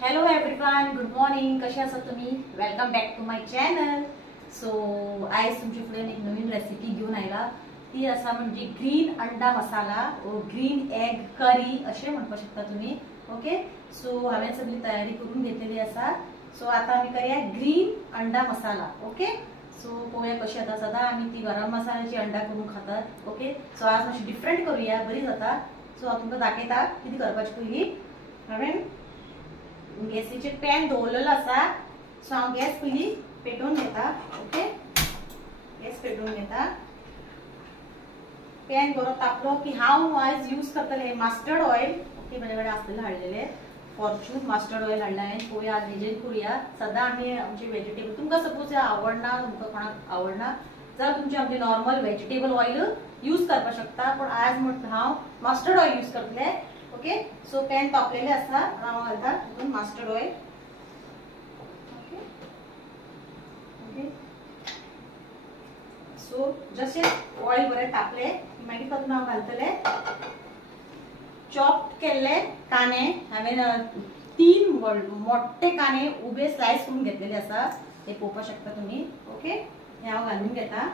Hello everyone, good morning. कसे आहात तुम्ही? Welcome back to my channel. So आयज तुमचे फुडें एक नवीन रेसिपी घेऊन आयला. ती आसा म्हणजे ग्रीन अंडा मसाला व ग्रीन एग करी अशें म्हणपाक शकता तुम्ही. ओके, सो हांवें सगळी तयारी करून घेतलेली आसा. सो आता आमी करूया ग्रीन अंडा मसाला. ओके, सो पळोवया कशी जाता. सदां आमी ती गरम मसाल्याची अंडा करून खातात. ओके, सो आज मातशी डिफरंट करूया, बरी जाता. सो हांव तुमकां दाखयता कितें करपाचें. पयलीं हांवें गॅसीचेर पॅन दवरलेलो आसा. सो हांव गॅस पयलीं पेटोवन घेता. ओके, गॅस पेटोवन घेता. पॅन बरो तापलो की हांव आयज यूज करतलें मस्टर्ड ऑयल. ओके, म्हजे कडेन आसलेलें हाडलेलें फॉर्च्यून मस्टर्ड ऑयल हाडलें हांवें. पळोवया आज हेजेर करूया. सदां आमी आमचे व्हेजिटेबल तुमकां सपोज आवडना, तुमकां कोणाक आवडना जाल्यार तुमचे आमचे नॉर्मल व्हेजिटेबल ऑयल यूज करपाक शकता. पण आज म्हणटा हांव मस्टर्ड ऑयल यूज करतलें. ओके, सो पॅन तापलेले आसा. हांव घालता तितून mustard oil. Okay okay, so जशें ऑयल बरें तापले मागीर तातूंत हांव घालतलें चॉप्ड केल्ले कांदे. हांवें 3 मोठे कांदे उबे स्लायस करून घेतलेले आसा. हे पळोवपाक शकता तुम्ही. ओके, हे हांव घालून घेता.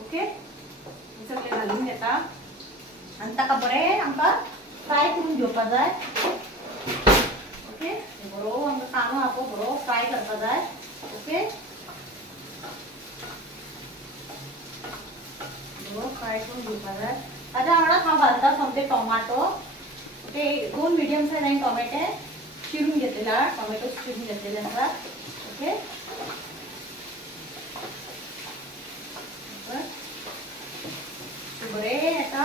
ओके, हे सगळे घालून घेता आनी ताका बरें आमकां फ्राय करून घेवपाक जाय. ओके, बरो आमकां कांदो आहा पळय बरो फ्राय करपाक जाय. ओके, बरो फ्राय करून घेवपाक जाय. ताच्या वांगडाच हांव घालता सोमते टोमाटो. ओके, 2 मिडियम सायज हांवें टोमॅटे चिरून घेतलेले आहा. टोमॅटो चिरून घेतलेले आसा. ओके, बरें आता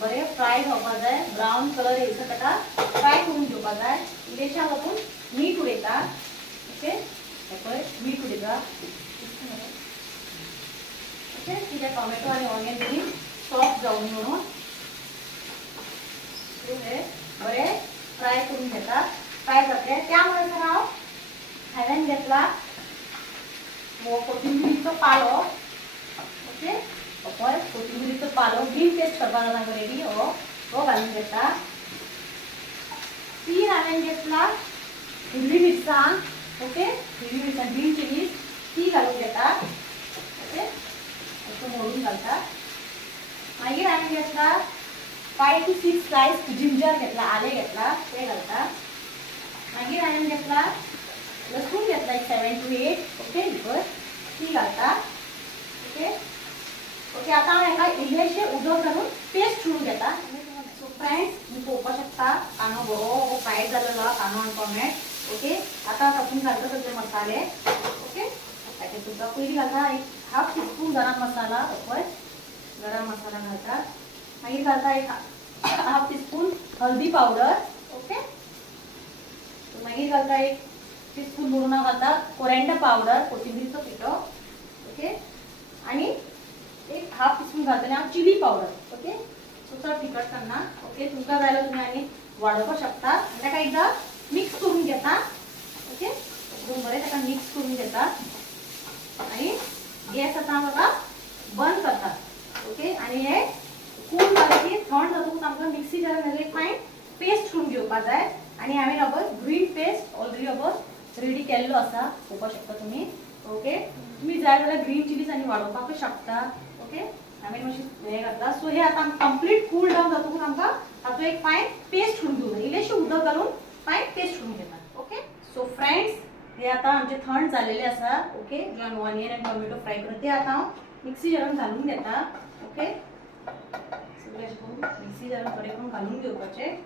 बरें फ्राय जावपाक जाय. ब्रावन कलर येयसर ताका फ्राय करून घेवपाक जाय. इल्लेशें हांव तातूंत मीठ उडयता. ओके, हे पळय मीठ उडयता. ओके, कित्याक टोमॅटो आनी ऑनियन बरी सॉफ्ट जावन म्हणून. हे बरें फ्राय करून घेता. फ्राय जातले त्या मुळे हांवें घेतला कोथिंबिरीचो पालो. ओके, पळय कोथिंबिरीचो पालो ग्रीन पेस्ट करपाक जाता रेडी. हो घालून घेता. 3 हांवें घेतला हिरवी मिरसांग. ओके, हिरवी मिरसांग ग्रीन चिलीज ती घालून घेता. ओके, असं मोडून घालता. मागीर हांवें घेतला 5 to 6 स्लायस जिंजर घेतला, आले घेतला ते घालता. मागीर हांवें घेतला लसूण घेतला 7 to 8. ओके, भितर ती घालता. ओके ओके, आता हांव हेका इल्लेशें उदक घालून पेस्ट करून घेता. सो फ्रेंड्स, तुम्ही पळोवपाक शकता कांदो बरो फ्राय जालेलो आहा, कांदो आनी टोमॅट. ओके, आता तातूंत घालता सगळे मसाले. ओके, ताचे तुका पयलीं घालता 1/2 टीस्पून गरम मसाला. पळय गरम मसाला घालता. मागीर घालता 1/2 टीस्पून हळदी पावडर. ओके, मागीर घालता 1 टीस्पून म्हणून हांव घालता कोरिएंडर पावडर, कोथिंबीरचो पिठो. ओके, आनी 1/2 टीस्पून घालतलें हांव चिली पावडर. ओके, सो चड तिखट करना. ओके, तुमकां जाय जाल्यार तुमी आनी वाडोवपाक शकता. ताका एकदां मिक्स करून घेता. ओके, बरें ताका मिक्स करून घेता आनी गॅस आतां हांव ताका बंद करता. ओके, आनी हे कूल जालें की थंड जातकूच आमकां मिक्सी जारान एक फायन पेस्ट करून घेवपाक जाय. आनी हांवें rubber green pest already rubber ready केल्लो आसा, पळोवपाक शकता तुमी. ओके, तुमी जाय जाल्यार ग्रीन चिलीज आनी वाडोवपाक शकता. ओके, हांवें मातशें हें घातला. सो हे आतां कंप्लीट कूल डावन जातकूच आमकां हातूंत एक फायन पेस्ट करून घेवूं. इल्लेशें उदक घालून फायन पेस्ट करून घेता. ओके, सो फ्रेंड्स, हे आतां आमचे थंड जालेले आसा. ओके, जे हांवें ऑनियन आनी टोमॅटो फ्राय करता ते आतां हांव मिक्सी जारान घालून घेता. ओके, सगळें अशें करून मिक्सी जारान बरें करून घालून घेवपाचें.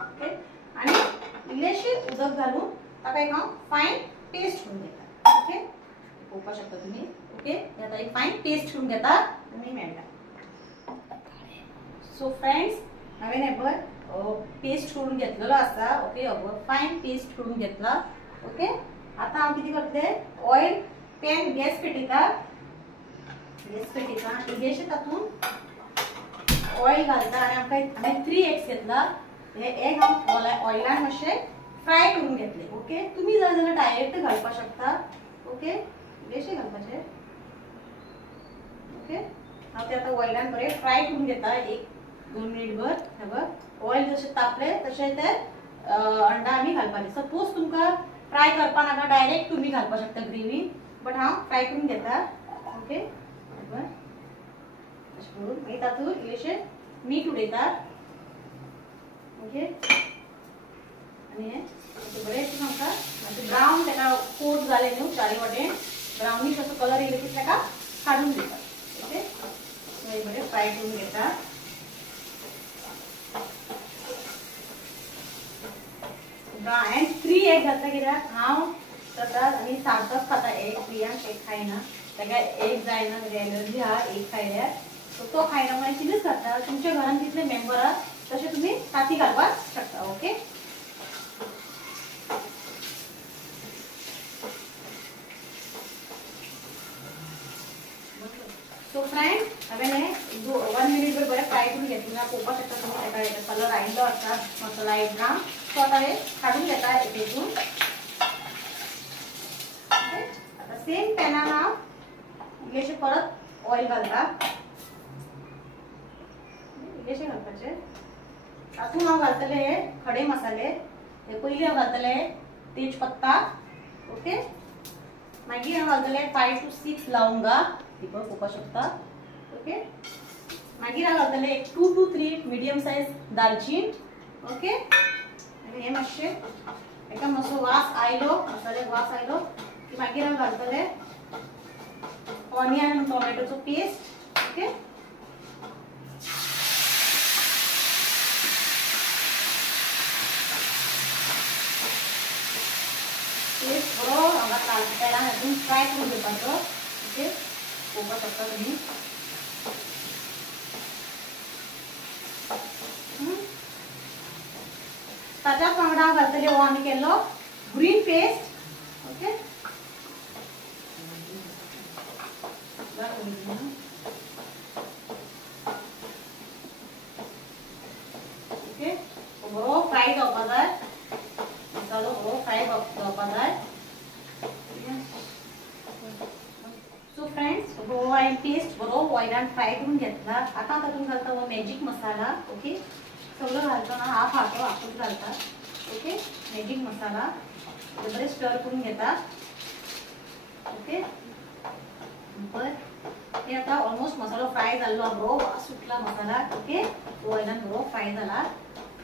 ओके, आनी इल्लेशें उदक घालून ताका एक हांव फायन पेस्ट करून घेता. ओके, पळोवपाक शकता तुमी. ओके, आता एक फायन पेस्ट करून घेता आनी मेळटा. सो फ्रेंड्स, हांवें हे पळय पेस्ट करून घेतलेलो आसा. ओके, फायन पेस्ट करून घेतला. ओके, आता हांव कितें करतलें ऑयल पॅन गॅस पेटयता. गॅस पेटयता आनी इल्लेशें तातूंत ऑयल घालता आनी आमकां हांवें 3 एग्स घेतला. हे एग हांव ऑयलान मातशें फ्राय करून घेतले. ओके, तुमी जाय जाल्यार डायरेक्ट घालपाक शकता. ओके, इल्लेशें घालपाचें. ओके हांव ते आतां ऑयलान बरें फ्राय करून घेता 1-2 मिनिट भर. हे बघ ऑयल जशें तापलें तशें ते अंडा आमी घालपाचें. सपोज तुमकां फ्राय करपा नाका डायरेक्ट तुम्ही घालपाक शकता ग्रेवी, बट हांव फ्राय करून घेता. ओके बरोबर अशें करून मागीर तातूंत इल्लेशें मीठ उडयता. ओके आनी हें बरेंशें आमकां मातशें ब्रावन तेका कोट जालें न्हू चारी वाटेन ब्रावनीश असो कलर येयलो की तेका काडून घेता. ओके मागीर बरें फ्राय करून घेता. एंड 3 एग घातला कित्याक हांव सदांच आनी सारकोच खाता एग. प्रियांक एग खायना, ताका एग जायना, ताका एलर्जी आहा एग खायल्यार, सो तो खायना म्हणून चिलीच घालता. तुमच्या घरान कितले मेंबर आहा तशें तुमी ताती घालपाक शकता. ओके सो फ्रेंड हांवें हें 1 मिनिट भर बरें फ्राय करून घेतलें. पळोवपाक शकता तुमी ताका कलर आयिल्लो आसा मसाला एक ब्रावन. सो आतां हें काडून घेता हेतून. आता सेम पॅनान हांव इल्लेशें परत ऑयल घालता. इल्लेशें घालपाचें. तातूंत हांव घालतलें हे खडे मसाले. हे पयलीं हांव घालतलें तेजपत्ता. ओके मागीर हांव घालतलें 5 to 6 लवंगा. ती पण पळोवपाक शकता. ओके मागीर हांव घालतलें 2 to 3 मिडियम सायज दालचीन. ओके आनी हें मातशें हेका मातसो वास आयलो मसाल्याक वास आयलो की मागीर हांव घालतलें ऑनियन आनी टोमॅटोचो पेस्ट. ओके पेस्ट बरो हांगा तेलान हातून फ्राय करून घेवपाचो. ओके पळोवपाक शकता तुमी. ताच्याच वांगडा हांव घालतलें हो आमी केल्लो ग्रीन पेस्ट. ओके ओके बरो फ्राय जावपाक जाय. मसालो बरो फ्राय जावपाक जाय. सो फ्रेंड्स हो हांवें पेस्ट बरो ऑयलान फ्राय करून घेतला. आतां तातूंत घालता हो मॅजीक मसाला. ओके सगळो घालता ना हाफूच घालता. ओके मॅजीक मसाला बरें स्टर करून घेता. ओके बरें हे आतां ऑलमोस्ट मसालो फ्राय जाल्लो बरो वास सुटला मसाला. ओके ऑयलान बरो फ्राय जाला.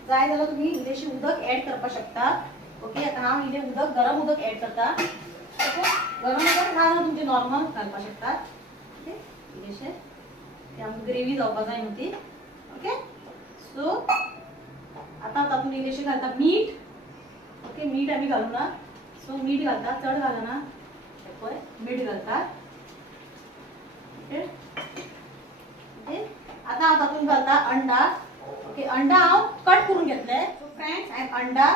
जाय जाल्यार तुमी इल्लेशें उदक एड करपाक शकता. ओके आतां हांव इल्लें उदक गरम उदक एड करता. ओके गरम उदक ना जाल्यार तुमचें नॉर्मल घालपाक शकता. ओके इल्लेशें ते आमकां ग्रेवी जावपाक जाय न्हू ती. ओके सो आतां तातूंत इल्लेशें घालता मीठ. ओके मीठ आमी घालूना. सो मीठ घालता चड घालना. पळय मीठ घालता. ओके ओके आतां हांव तातूंत घालता अंडा. ओके अंडा हांव कट करून घेतलें. सो फ्रेंड्स हांवें अंडा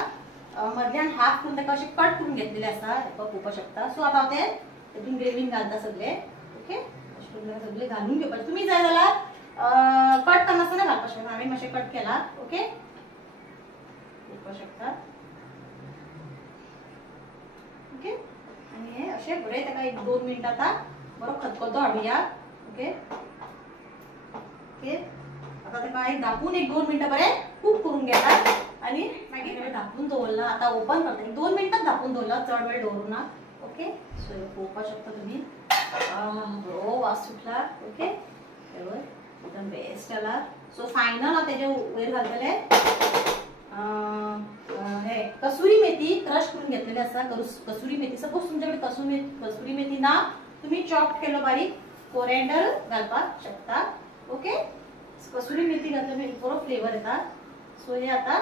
मदल्यान हाफ करून ताका अशें कट करून घेतलेलें आसा. पळोवपाक शकता. सो आतां हांव ते तातूंत ग्रेवीन घालता सगळे. ओके अशें करून सगळे घालून घेवपाचें. तुमी जाय जाल्यार कट करनासतना घालपाक शकता. हांवें मातशें कट केला. ओके पळोवपाक शकता. ओके आनी हें अशें बरें ताका 1-2 मिनटां आतां बरो खतखतो हाडुया. ओके ओके आतां ताका हांवें धापून 1-2 मिनटां बरें कूक करून घेता. आनी मागीर धापून दवरला. आतां ओपन करता. 1-2 मिनटां धापून दवरला चड वेळ दवरुना. ओके सो पळोवपाक शकता तुमी बरो वास सुटला. ओके एकदम बेस्ट जाला. सो फायनल हांव तेजे वयर घालतलें हे कसुरी मेथी क्रश करून घेतलेली आसा. कसुरी मेथी सपोज तुमचे कडेन कसुरी मेथी ना तुमी चॉप केलो बारीक कोरिएंडर घालपाक शकता. ओके कसुरी मेथी घातल्यार बरो फ्लेवर येता. सो हे आतां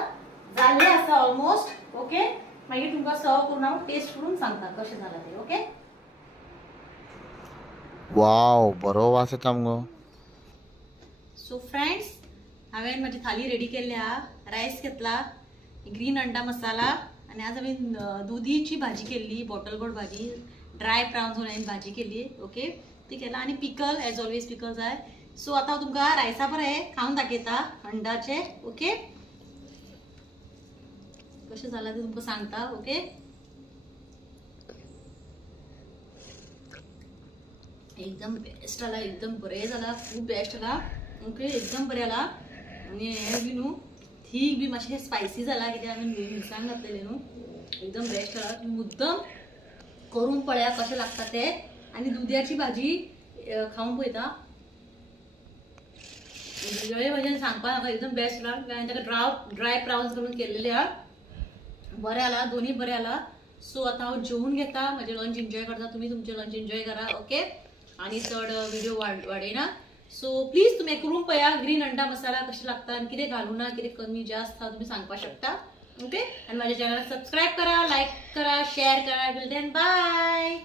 जाल्लें आसा ऑलमोस्ट. ओके मागीर तुमकां सर्व करून हांव टेस्ट करून सांगता कशें जालां तें. ओके वाव बरो वास येता मगो. सो फ्रेंड्स हांवें म्हजी थाली रेडी केल्ली आहा. रायस घेतला ग्रीन अंडा मसाला आनी आज हांवें दुदीची भाजी केल्ली बॉटल गोड भाजी ड्राय प्रावन्स हांवें भाजी केल्ली. ओके ती केला आनी पिकल एज ऑलवेज पिकल जाय. सो आतां हांव तुमकां रायसा बरें खावन दाखयता अंडाचे. ओके कशें जालां तें तुमकां सांगता. ओके एकदम बेस्ट आला, एकदम बरें जाला, खूब बेस्ट आला. ओके एकदम बरें आला. आनी हें बी न्हू ठीक बी मातशें स्पायसी जाला कित्याक आमी मिरसांग घातलेले न्हू. एकदम बेस्ट आला. तुम्ही मुद्दम करून पळया कशें लागता ते. आनी दुदयाची भाजी खावन पळयता. दुदयाची भाजी सांगपा नाका, एकदम बेस्ट आला. आनी ताका ड्राय प्राउन्स करून केल्लेले आहा. बरें आला, दोन्ही बरें आला. सो आता हांव जेवून घेता, म्हजें लंच एन्जॉय करता. तुम्ही तुमचें लंच एन्जॉय करा. ओके आनी चड व्हिडिओ वाडयना. सो प्लीज तुम्ही करून पळया ग्रीन अंडा मसाला कशें लागता आनी कितें घालूं ना, कितें कमी जास्त हा तुम्ही सांगपाक शकता. ओके आनी माझ्या चॅनलला सबस्क्राईब करा, लाईक करा, शेअर करा. Till then bye.